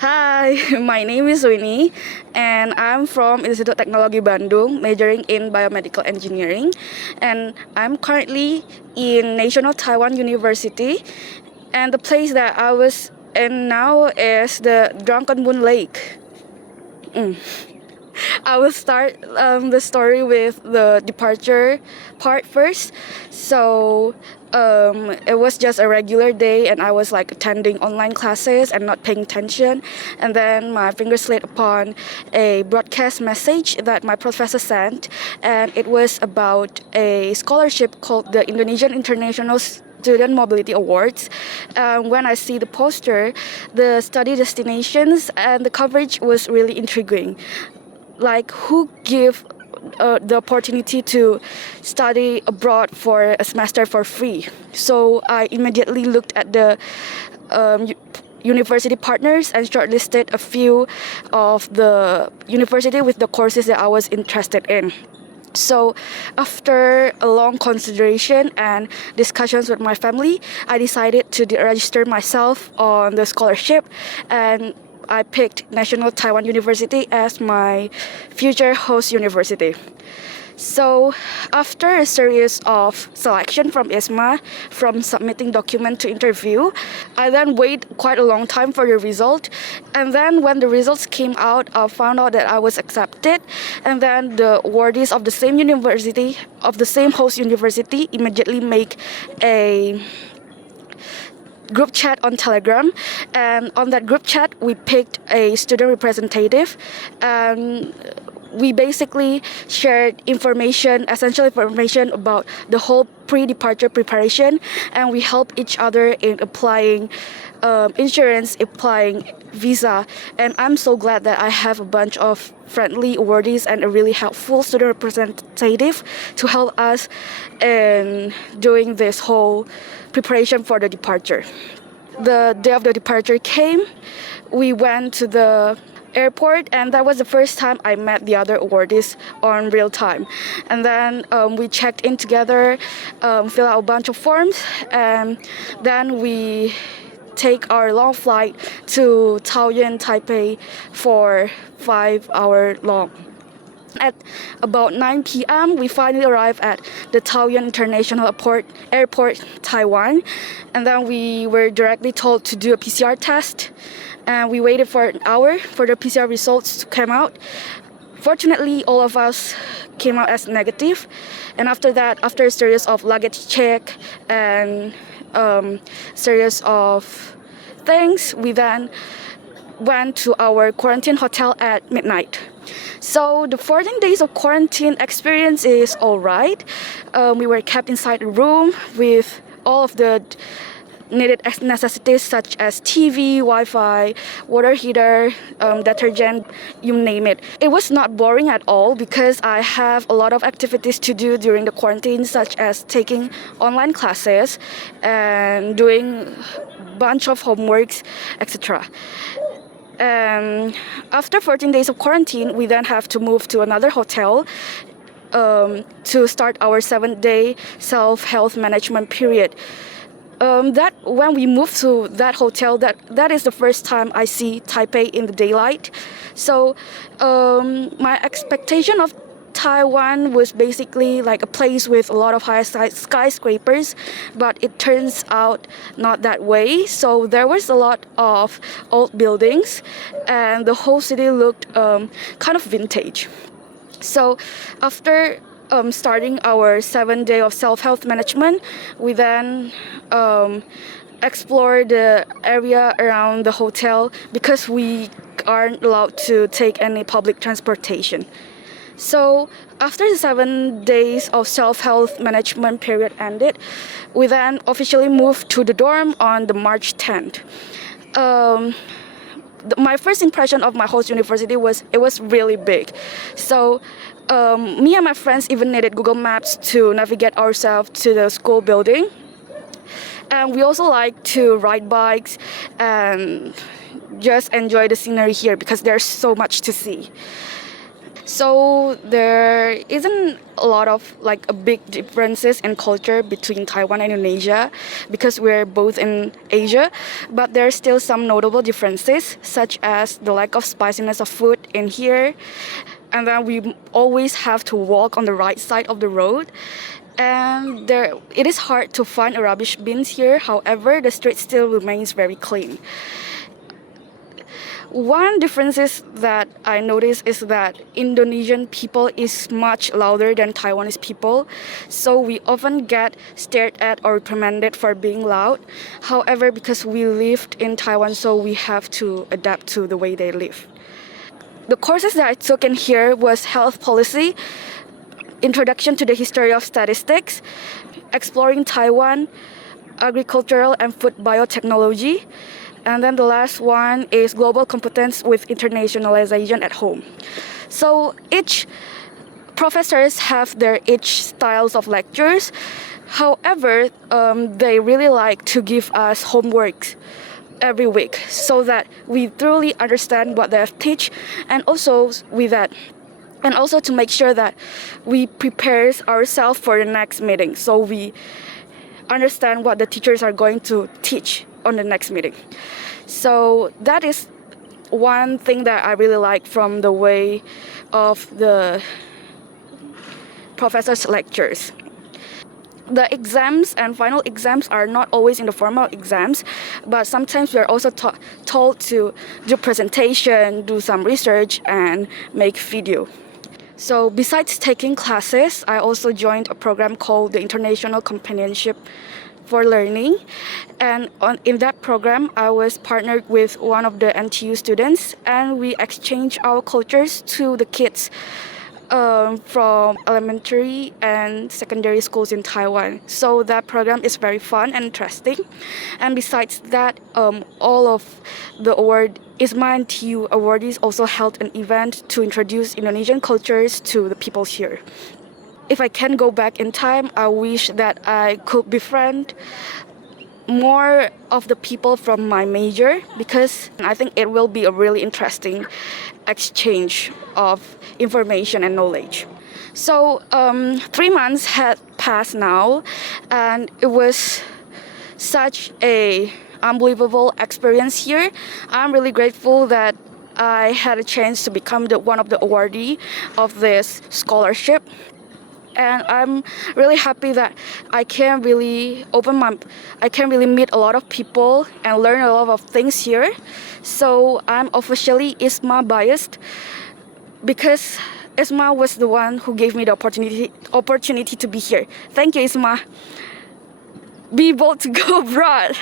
Hi, my name is Winnie, and I'm from Institut Teknologi Bandung, majoring in biomedical engineering, and I'm currently in National Taiwan University, and the place that I was in now is the Drunken Moon Lake. I will start the story with the departure part first. So it was just a regular day, and I was like attending online classes and not paying attention. And then my finger slid upon a broadcast message that my professor sent, and it was about a scholarship called the Indonesian International Student Mobility Awards. When I see the poster, the study destinations and the coverage was really intriguing. Like, who give the opportunity to study abroad for a semester for free? So I immediately looked at the university partners and shortlisted a few of the university with the courses that I was interested in. So after a long consideration and discussions with my family, I decided to register myself on the scholarship, and I picked National Taiwan University as my future host university. So after a series of selection from IISMA, from submitting document to interview, I then wait quite a long time for the result. And then when the results came out, I found out that I was accepted. And then the awardees of the same university, of the same host university, immediately make a group chat on Telegram, and on that group chat we picked a student representative, and we basically shared essential information about the whole pre-departure preparation, and we help each other in applying insurance, applying visa. And I'm so glad that I have a bunch of friendly awardees and a really helpful student representative to help us in doing this whole preparation for the departure. The day of the departure came, we went to the airport, and that was the first time I met the other awardees on real time. And then we checked in together, filled out a bunch of forms, and then we take our long flight to Taoyuan, Taipei for 5 hours long. At about 9 p.m., we finally arrived at the Taoyuan International Airport, Taiwan. And then we were directly told to do a PCR test. And we waited for an hour for the PCR results to come out. Fortunately, all of us came out as negative. And after that, after a series of luggage check and series of things, we then went to our quarantine hotel at midnight. So the 14 days of quarantine experience is all right. We were kept inside a room with all of the needed necessities such as TV, Wi-Fi, water heater, detergent, you name it. It was not boring at all because I have a lot of activities to do during the quarantine, such as taking online classes and doing a bunch of homeworks, etc. After 14 days of quarantine, we then have to move to another hotel to start our 7-day self-health management period. That when we moved to that hotel, that is the first time I see Taipei in the daylight. So my expectation of Taiwan was basically like a place with a lot of high skyscrapers, but it turns out not that way. So there was a lot of old buildings, and the whole city looked kind of vintage. So after starting our 7 day of self-health management, we then explored the area around the hotel because we aren't allowed to take any public transportation. So after the 7 days of self-health management period ended, we then officially moved to the dorm on the March 10th. My first impression of my host university was it was really big. So me and my friends even needed Google Maps to navigate ourselves to the school building. And we also like to ride bikes and just enjoy the scenery here because there's so much to see. So there isn't a lot of like a big differences in culture between Taiwan and Indonesia because we're both in Asia, but there are still some notable differences such as the lack of spiciness of food in here, and then we always have to walk on the right side of the road. And there, it is hard to find a rubbish bins here. However, the street still remains very clean. One difference is that I noticed is that Indonesian people is much louder than Taiwanese people, so we often get stared at or reprimanded for being loud. However, because we lived in Taiwan, so we have to adapt to the way they live. The courses that I took in here was health policy, introduction to the history of statistics, exploring Taiwan, agricultural and food biotechnology, and then the last one is global competence with internationalization at home. So each professors have their each styles of lectures. However, they really like to give us homework every week so that we thoroughly understand what they teach, and also with that, and also to make sure that we prepare ourselves for the next meeting, so we understand what the teachers are going to teach on the next meeting. So that is one thing that I really like from the way of the professors' lectures. The exams and final exams are not always in the formal exams, but sometimes we are also told to do presentation, do some research, and make video. So besides taking classes, I also joined a program called the International Companionship for Learning. And in that program, I was partnered with one of the NTU students, and we exchanged our cultures to the kids from elementary and secondary schools in Taiwan. So that program is very fun and interesting. And besides that, all of the IISMA and TU awardees also held an event to introduce Indonesian cultures to the people here. If I can go back in time, I wish that I could befriend more of the people from my major, because I think it will be a really interesting exchange of information and knowledge. So 3 months had passed now, and it was such a unbelievable experience here. I'm really grateful that I had a chance to become one of the awardee of this scholarship. And I'm really happy that I can really meet a lot of people and learn a lot of things here. So I'm officially IISMA biased because IISMA was the one who gave me the opportunity to be here. Thank you, IISMA. Be bold to go abroad.